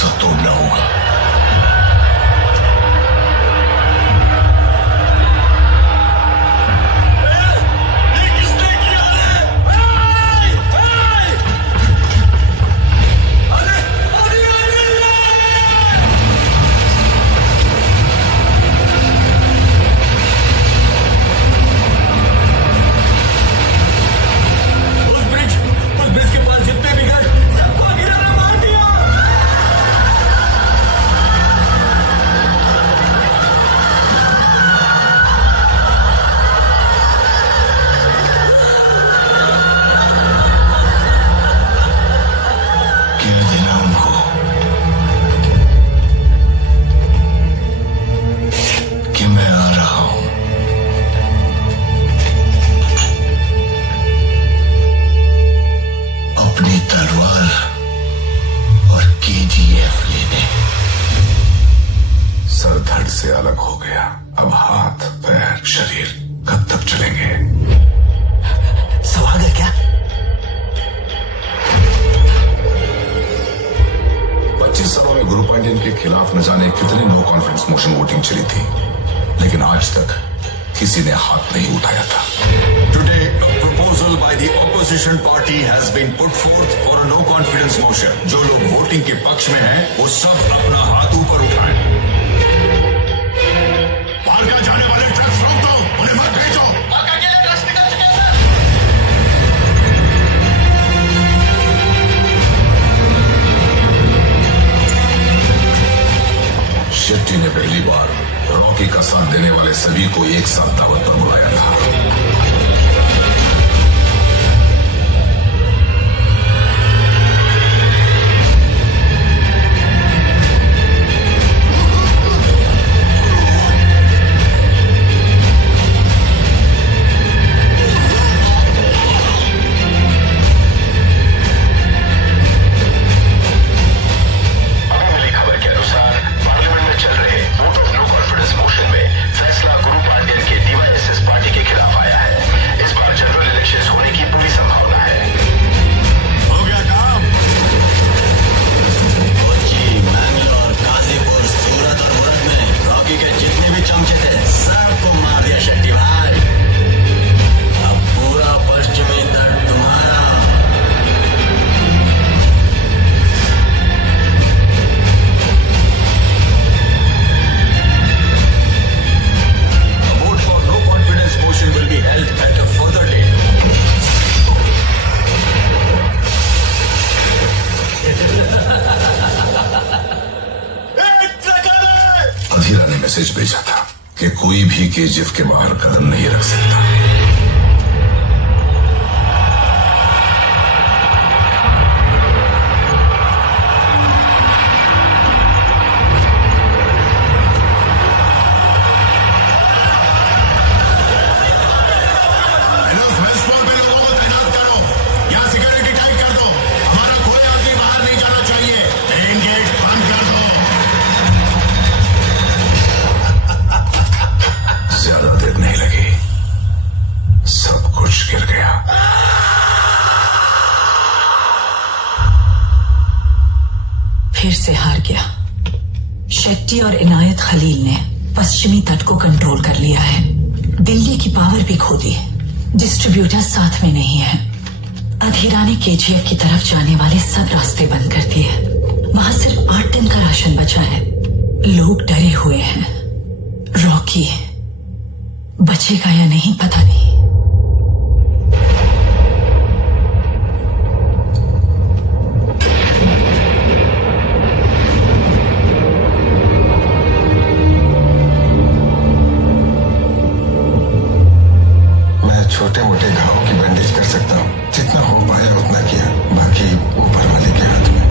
मकसद तोड़ना होगा। सरधड़ से अलग हो गया, अब हाथ पैर शरीर कब तक चलेंगे? सवाल है क्या? 25 सालों में गुरु पांड्यन के खिलाफ न जाने कितने नो कॉन्फिडेंस मोशन वोटिंग चली थी, लेकिन आज तक किसी ने हाथ नहीं उठाया था। Today, a proposal by the opposition party has been put forth for a no confidence motion. जो लोग वोटिंग के पक्ष में हैं, वो सब अपना हाथ ऊपर उठाएं। बाहर का जाने वाले ट्रक्स रोक दो, उन्हें मत भेजो। शेट्टी ने पहली बार रॉकी का साथ देने वाले सभी को एक साथ दावत पर बुलाया था। अधीरा ने मैसेज भेजा था कि कोई भी केजीएफ के बाहर कदम नहीं रख सकता। ज्यादा देर नहीं लगी, सब कुछ गिर गया। फिर से हार गया। शेट्टी और इनायत खलील ने पश्चिमी तट को कंट्रोल कर लिया है। दिल्ली की पावर भी खो दी। डिस्ट्रीब्यूटर साथ में नहीं है। अधीरा ने केजीएफ की तरफ जाने वाले सब रास्ते बंद कर दिए। वहां सिर्फ 8 दिन का राशन बचा है। लोग डरे हुए हैं। रॉकी बचेगा या नहीं पता नहीं। मैं छोटे मोटे घावों की बैंडेज कर सकता हूँ, जितना हो पाया उतना किया, बाकी ऊपर वाले के हाथ में।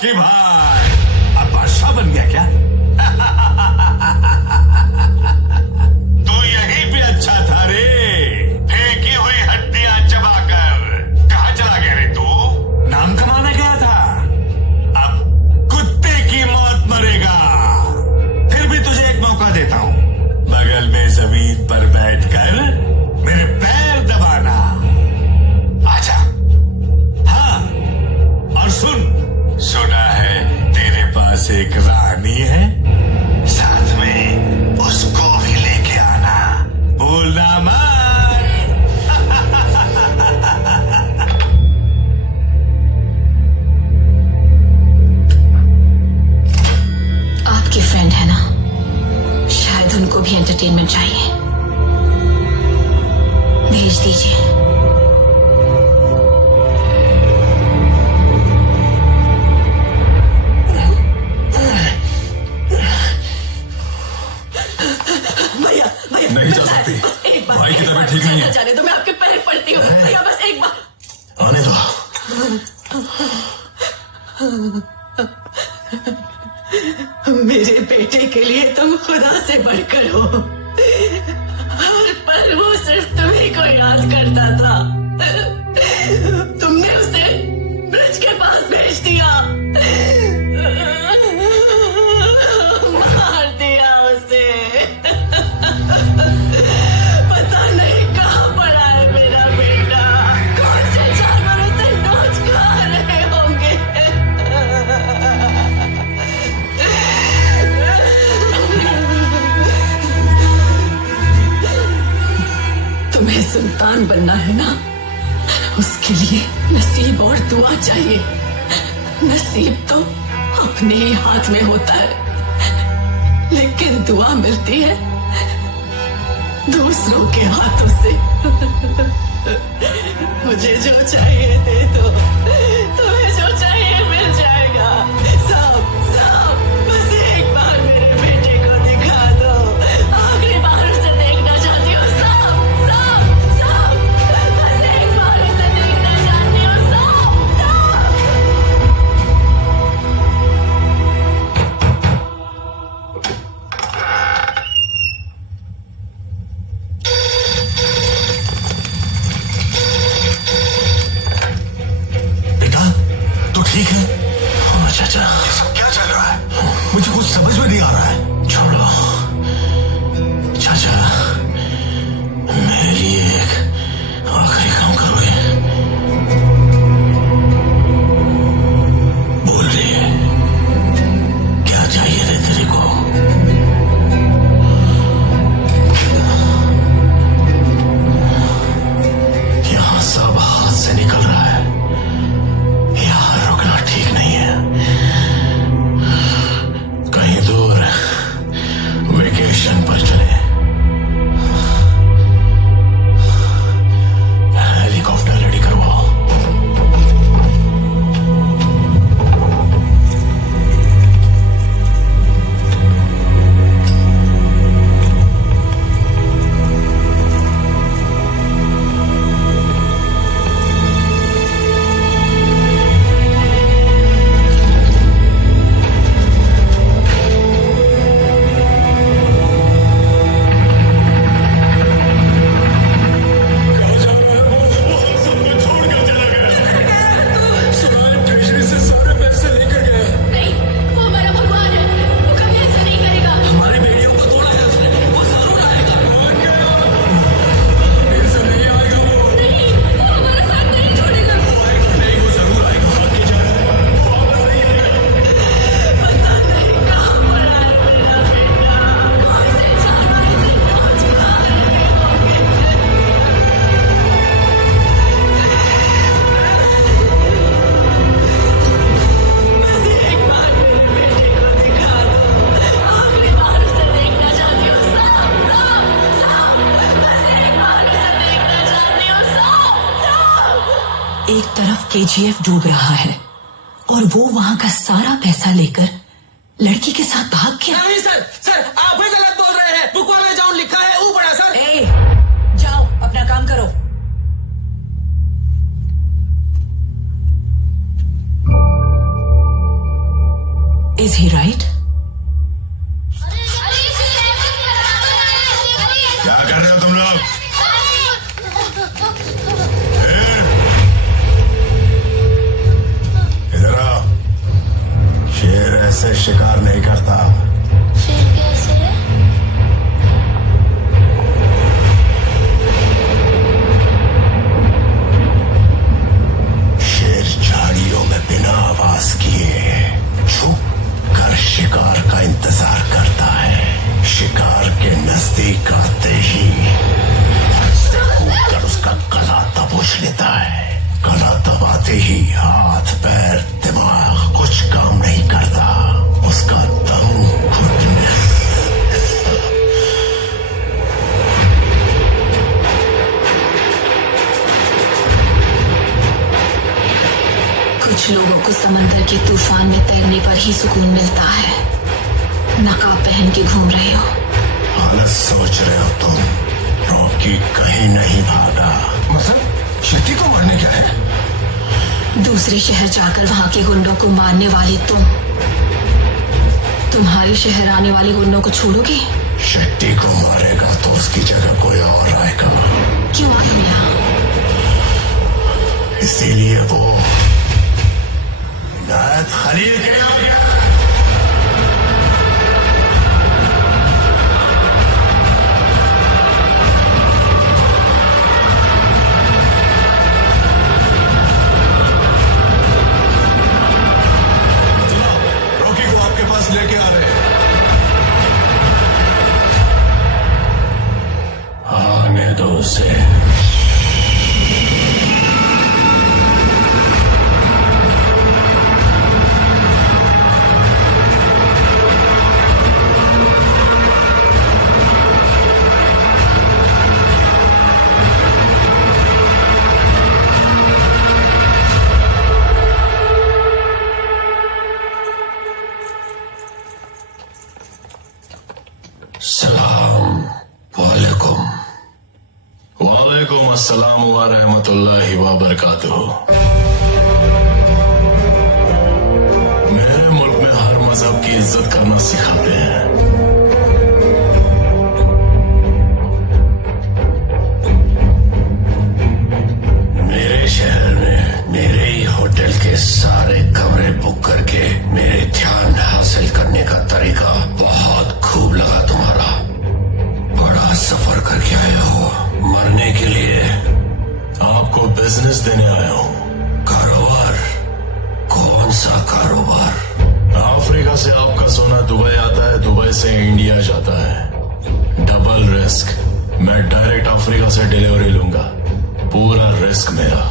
रॉकी भाई, अब बादशाह बन गया क्या? तू यहीं पे अच्छा था रे, फेंकी हुई हड्डियां चबाकर। कहाँ चला गया रे तू? नाम कमाने गया था, अब कुत्ते की मौत मरेगा। फिर भी तुझे एक मौका देता हूं, बगल में जमीन पर बैठकर मेरे पैर दबाना। आजा। हाँ, और सुना है तेरे पास एक रानी है, साथ में उसको भी लेके आना, भूलना मत। आपकी फ्रेंड है ना, शायद उनको भी एंटरटेनमेंट चाहिए, भेज दीजिए। नहीं जा सकती, भाई की तबीयत ठीक नहीं है। जाने दो, मैं आपके पैर पड़ती हूँ भैया, बस एक बार आने दो। मेरे बेटे के लिए तुम खुदा से बढ़कर हो, पर वो सिर्फ तुम्ही को याद करता था। तुमने उसे ब्रिज के पास भेज दिया, मार दिया उसे। पता नहीं कहाँ पड़ा है मेरा बेटा, कौन से जानवर उसे नोच खा रहे होंगे। तुम्हें सुल्तान बनना है ना, उसके लिए नसीब और दुआ चाहिए। नसीब तो अपने ही हाथ में होता है, लेकिन दुआ मिलती है दूसरों के हाथों से। मुझे जो चाहिए दे दो, तुम्हें जो चाहिए मिल जाएगा। साहब, बस एक बार मेरे बेटे को दिखा दो, आखिरी बार उसे देखना चाहती हूँ। साहब, बस एक बार उसे देखना चाहती हूँ। साहब। बेटा, तू ठीक है? हाँ चाचा, ये सब क्या चल रहा है? मुझे कुछ समझ में नहीं आ रहा है। छोड़ो चाचा, मेरे लिए एक आखिरी काम करोगे? बोल रही है, क्या चाहिए रे तेरे को? यहाँ सब हाथ से निकल रहा है, यहाँ रुकना ठीक नहीं है। कहीं दूर वेकेशन पर चले, हेलीकॉप्टर रेडी करवाओ। नहीं, वो हमारा भगवान है, वो कभी ऐसा नहीं करेगा। हमारी बेड़ियों को तोड़ा है उसने, वो जरूर आएगा। फिर से नहीं आएगा वो। नहीं, वो हमारा साथ नहीं छोड़ेगा। नहीं, वो जरूर आएगा। भाग के जा रहा है, वो वापस नहीं आएगा। पता नहीं कहाँ पड़ा है मेरा बेटा, कौन से जानवर उसे नोच खा रहे होंगे। बस एक बार मेरे बेटे को दिखा दो, आखिरी बार उसे देखना चाहती हूँ। साहब, बस एक बार उसे देखना चाहती हूँ। साहब। एक तरफ केजीएफ डूब रहा है और वो वहां का सारा पैसा लेकर लड़की के साथ भाग गया। नहीं सर, आप ही गलत बोल रहे हैं। बुक में जहाँ लिखा है वो बड़ा सर। ए, जाओ अपना काम करो। Is he right? क्या कर रहे हो तुम लोग? इधर आओ। शेर ऐसे शिकार नहीं करता। शेर कैसे है? शेर झाड़ियों में बिना आवाज किए छुप कर शिकार का इंतजार करता है। शिकार के नजदीक आते ही से कूदकर उसका गला दबोच लेता है। गला दबाते ही हाथ पैर दिमाग कुछ काम नहीं करता। उसका दम घुटने कुछ लोगों को समंदर के तूफान में तैरने पर ही सुकून मिलता है। नकाब पहन के घूम रहे हो। हालत सोच रहे हो तुम। रॉकी कहीं नहीं भागा। मतलब शेट्टी को मारने क्या है? दूसरे शहर जाकर वहां के गुंडों को मारने वाले तुम्हारे शहर आने वाले गुंडों को छोड़ोगे? शेट्टी को मारेगा तो उसकी जगह कोई और आएगा। क्यों आए हो यहाँ? इसीलिए वो इनायत खलील के यहाँ गया। रॉकी को आपके पास लेके आ रहे हैं। आने दो उसे। वालेकुम अस्सलाम व रहमतुल्लाहि व बरकातुहू। मेरे मुल्क में हर मजहब की इज्जत करना सिखाते हैं। मेरे शहर में मेरे ही होटल के सारे कमरे बुक करके मेरे ध्यान हासिल करने का तरीका बहुत खूब लगा तुम्हारा। बड़ा सफर करके आए हो। मरने के लिए आपको बिजनेस देने आया हूँ। कारोबार? कौन सा कारोबार? अफ्रीका से आपका सोना दुबई आता है, दुबई से इंडिया जाता है। Double risk. मैं डायरेक्ट अफ्रीका से डिलीवरी लूंगा। पूरा रिस्क मेरा।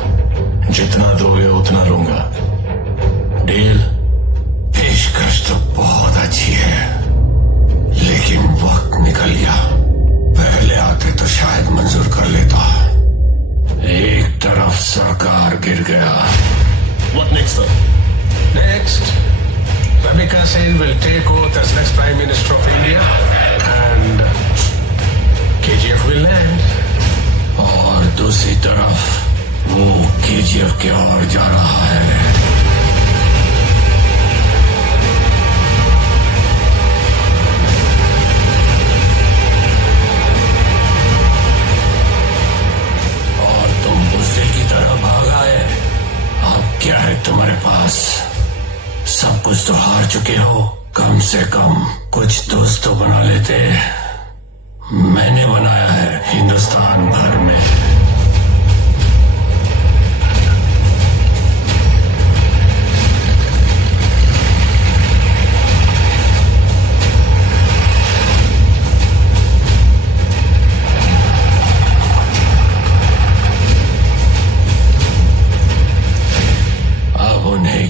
जितना दोगे उतना लूंगा। डील? पेशकश तो बहुत अच्छी है, लेकिन वक्त निकल गया। पहले आते तो शायद मंजूर कर लेता। एक तरफ सरकार गिर गया। What next, sir? Next, Ramika Sen will take oath as next Prime Minister of India and KGF will land. और दूसरी तरफ वो KGF की ओर जा रहा है। क्या है तुम्हारे पास? सब कुछ तो हार चुके हो। कम से कम कुछ दोस्त तो बना लेते। मैंने बनाया है हिंदुस्तान भर में।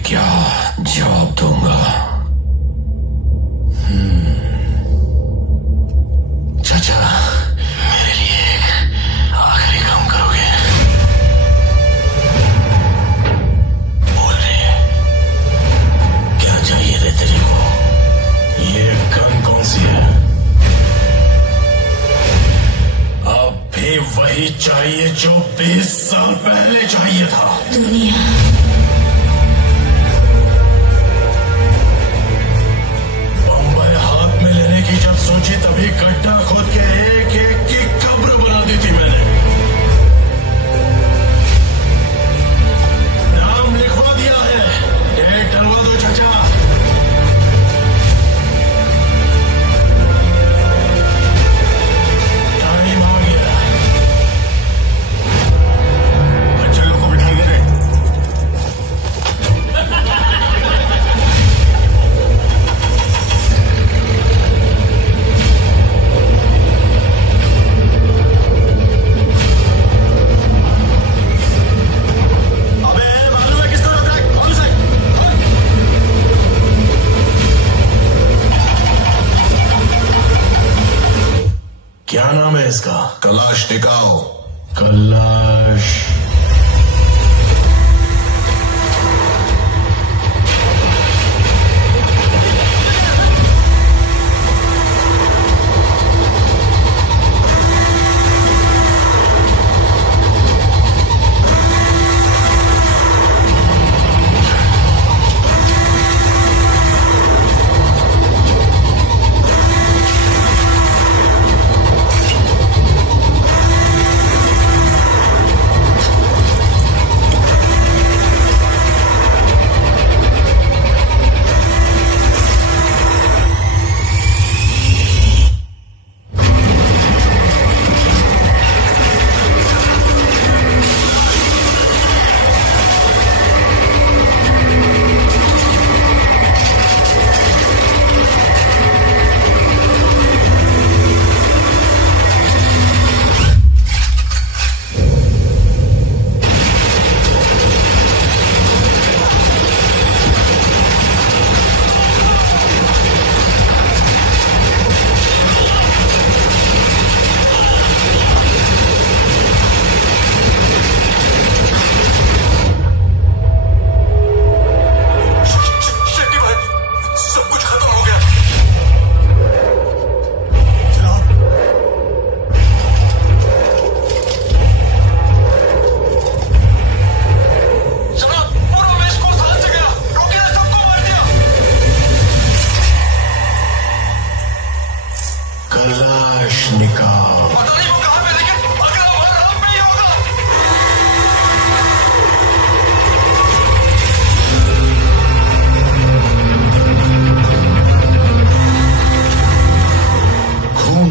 क्या जवाब दूंगा? चाचा, मेरे लिए एक आखिरी काम करोगे? बोल रही है। क्या चाहिए रे तेरे को? ये गन कौन सी है? अब भी वही चाहिए जो 20 साल पहले चाहिए था। दुनिया इसका? कलाश टिकाओ। कलाश।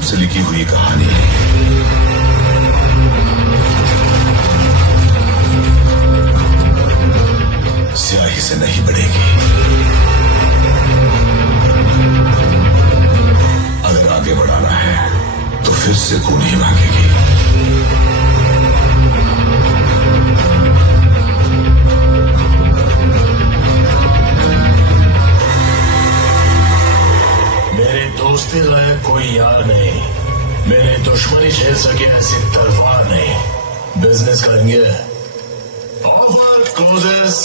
से लिखी हुई कहानी स्याही से नहीं बढ़ेगी। अगर आगे बढ़ाना है तो फिर से खून ही मांगेगी। दोस्ती लायक कोई यार नहीं, मेरे दुश्मनी झेल सके ऐसी तलवार नहीं। बिजनेस करेंगे। Offer closes.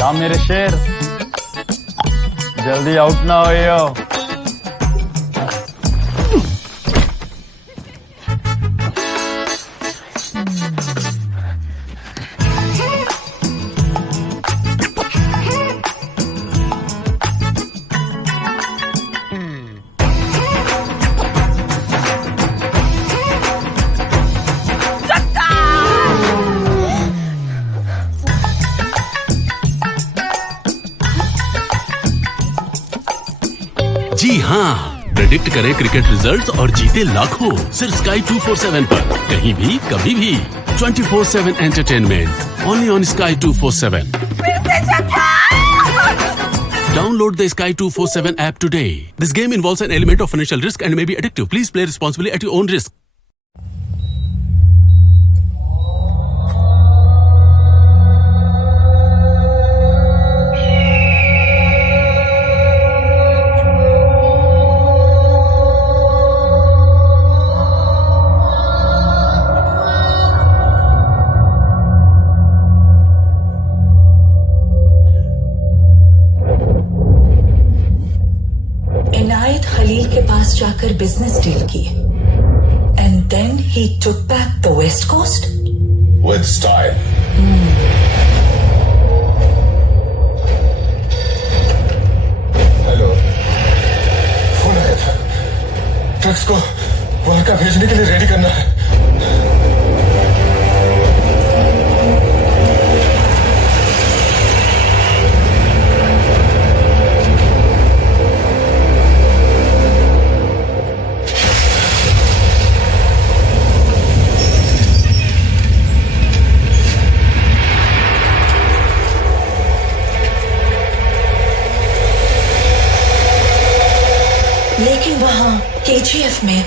काम मेरे शेर, जल्दी आउट ना होइयो। जी हाँ, प्रेडिक्ट करें क्रिकेट रिजल्ट्स और जीते लाखों सिर्फ स्काई 247 पर। कहीं भी कभी भी 24/7 entertainment only on sky 247। Download the Sky 247 app today. This game involves an element of financial risk and may be addictive. Please play responsibly at your own risk. Inayat Khalil के पास जाकर बिजनेस डील की and then he took back the west coast with style. Hello, phone आया था। Trucks को वहां का भेजने के लिए रेडी करना है। वहाँ केजीएफ में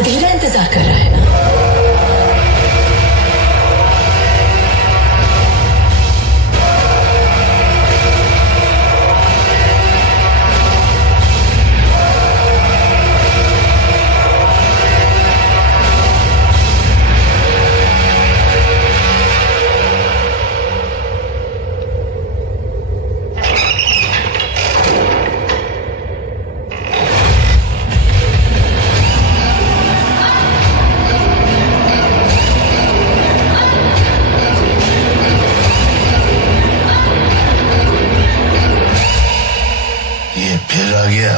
अधीरा इंतजार कर रहा है ना? ये फिर आ गया।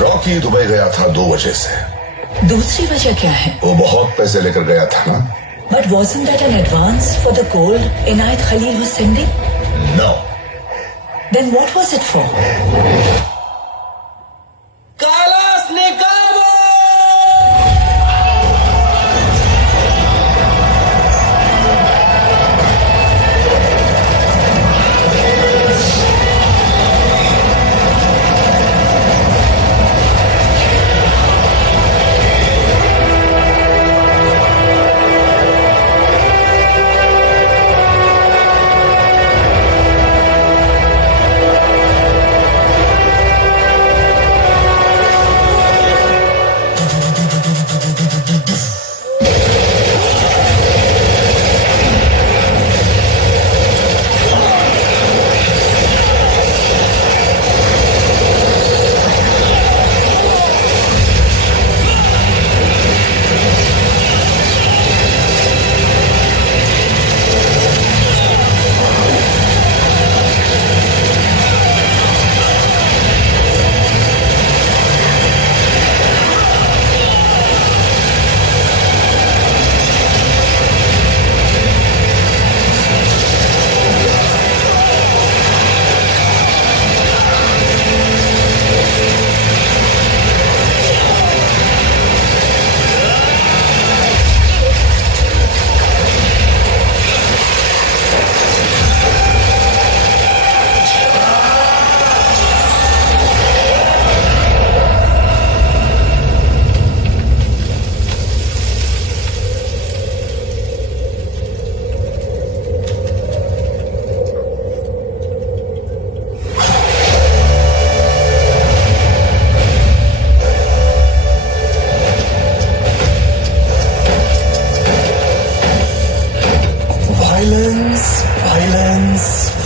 रॉकी दुबई गया था 2 वजह से। दूसरी वजह क्या है? वो बहुत पैसे लेकर गया था ना। But wasn't that an advance for the gold Inayat Khalil was sending? No. Then what was it for? Kailash निकालो।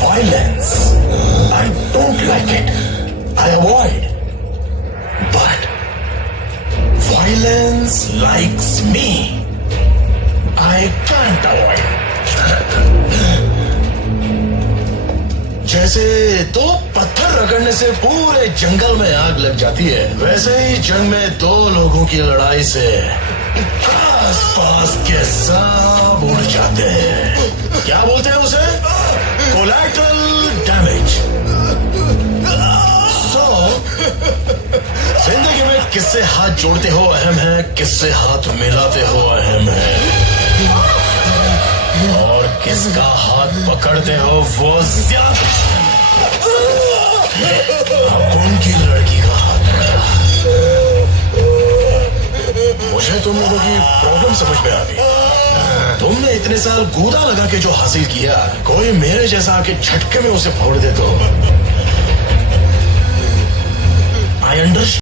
Violence. I don't like it. I avoid. But violence likes me. I can't avoid. जैसे 2 पत्थर रगड़ने से पूरे जंगल में आग लग जाती है, वैसे ही जंग में 2 लोगों की लड़ाई से आस-पास के सब उड़ जाते हैं। क्या बोलते हैं उसे? Collateral damage. जिंदगी में किससे हाथ जोड़ते हो अहम है, किससे हाथ मिलाते हो अहम है, और किसका हाथ पकड़ते हो वो ज्यादा। अब उनकी लड़की का हाथ पकड़ा। मुझे तुम लोगों की प्रॉब्लम समझ में आ गई। तुमने इतने साल गूदा लगा के जो हासिल किया, कोई मेरे जैसा आके झटके में उसे फोड़ दे तो आई अंडरस्टैंड।